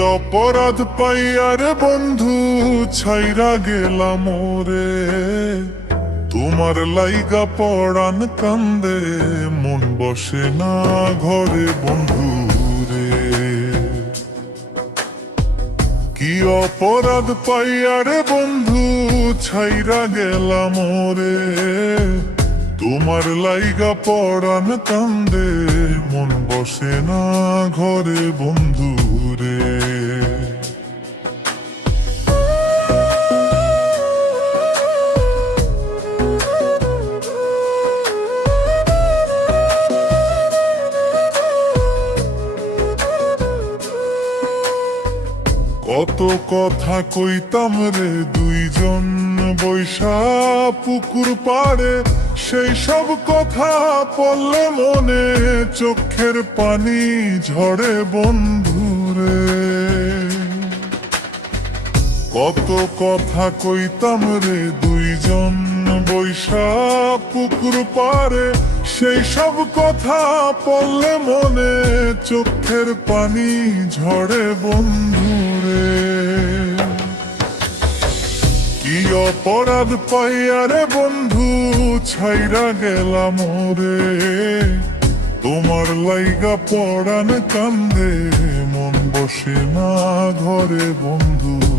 অপরাধ পাইয়ার বন্ধু, ছাইরা গেলাম রে তোমার লাইগা পড়ান কান্দে, মন বসে না ঘরে বন্ধু রে। কি অপরাধ পাইয়ারে বন্ধু, ছাইরা গেলাম রে তোমার লাইগা পড়ান কান্দে, মন বসে না ঘরে বন্ধু কত কথা কইতাম রে দুইজন বৈশা পুকুর পাড়ে। সেই সব কথা পড়লে মনে চোখের পানি ঝরে বন্ধুরে কত কথা কইতাম রে দুইজন বৈশা পুকুর পারে, সেই সব কথা পড়লে মনে চোখের পানি ঝরে বন্ধুরে কি অপরাধ পাইয়ারে বন্ধু ছাইরা গেলাম রে। তোমার লাইগা পড়ান কান্দে। বসে না ঘরে বন্ধু।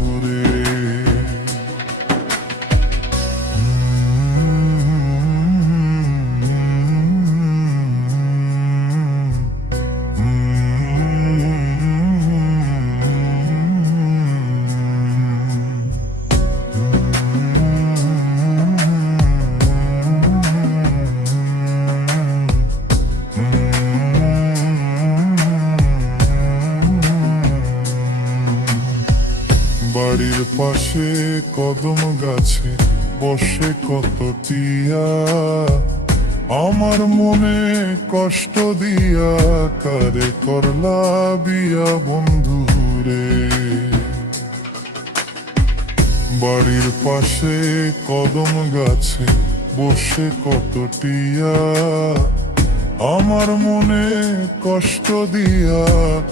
পাশে কদম গাছে বসে কত টিয়া। আমার মনে কষ্ট দিয়া কারে করলা বিয়া বন্ধু রে। বাড়ির পাশে কদম গাছে বসে কত টিয়া। আমার মনে কষ্ট দিয়া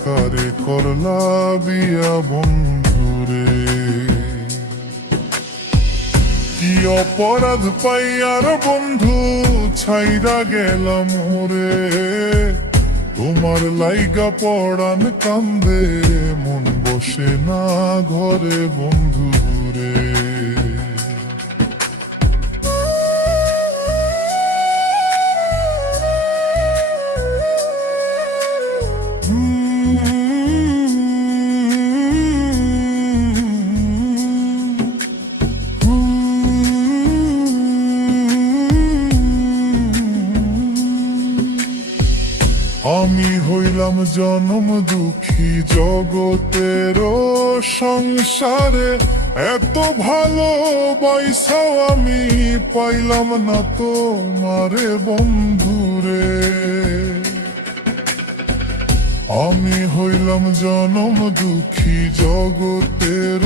কারে করলা বিয়া বন্ধুরে অপরাধ পাই আর বন্ধু ছাইরা গেলাম হরে তোমার লাইগা পড়ান কান্দে, মন বসে না ঘরে বন্ধু। আমি জনম দুঃখী জগতের সংসারে। এত ভালো বাইসাও আমি পাইলাম না তো মারে বন্ধুরে। আমি হইলাম জনম দুঃখী জগতের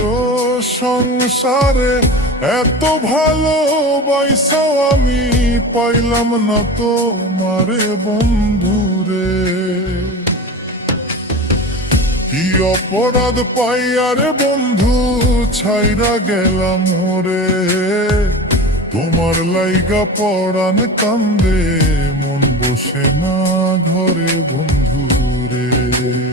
সংসারে। এত ভালো বাইসাও আমি পাইলাম না তো মারে বন্ধুরে। কি অপরাধ পাইয়ারে বন্ধু, ছাইরা গেলাম রে তোমার লাইগা পড়ান কান্দে, মন বসে না ঘরে বন্ধু রে।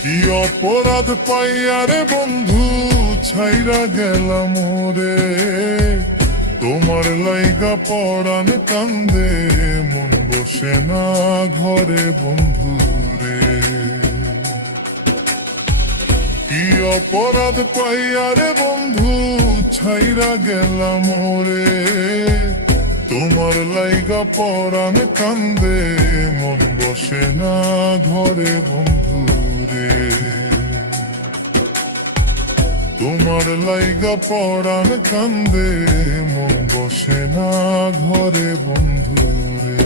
কি অপরাধ পাইয়ারে বন্ধু? ছাইরা গেলাম রে। তোমার লাইগা পরাণ কান্দে, মন বসে না ঘরে বন্ধু রে। কি অপরাধ পাইয়ারে বন্ধু? ছাইরা গেলাম রে। তোমার লাইগা পরাণ কান্দে, মন বসে না ঘরে বন্ধু তোমার লাইগা পড়ান কান্দে, মন বসে না ঘরে বন্ধু রে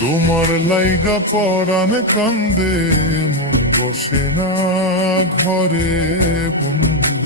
তোমার লাইগা পরাণ কান্দে, মন বসে না ঘরে বন্ধু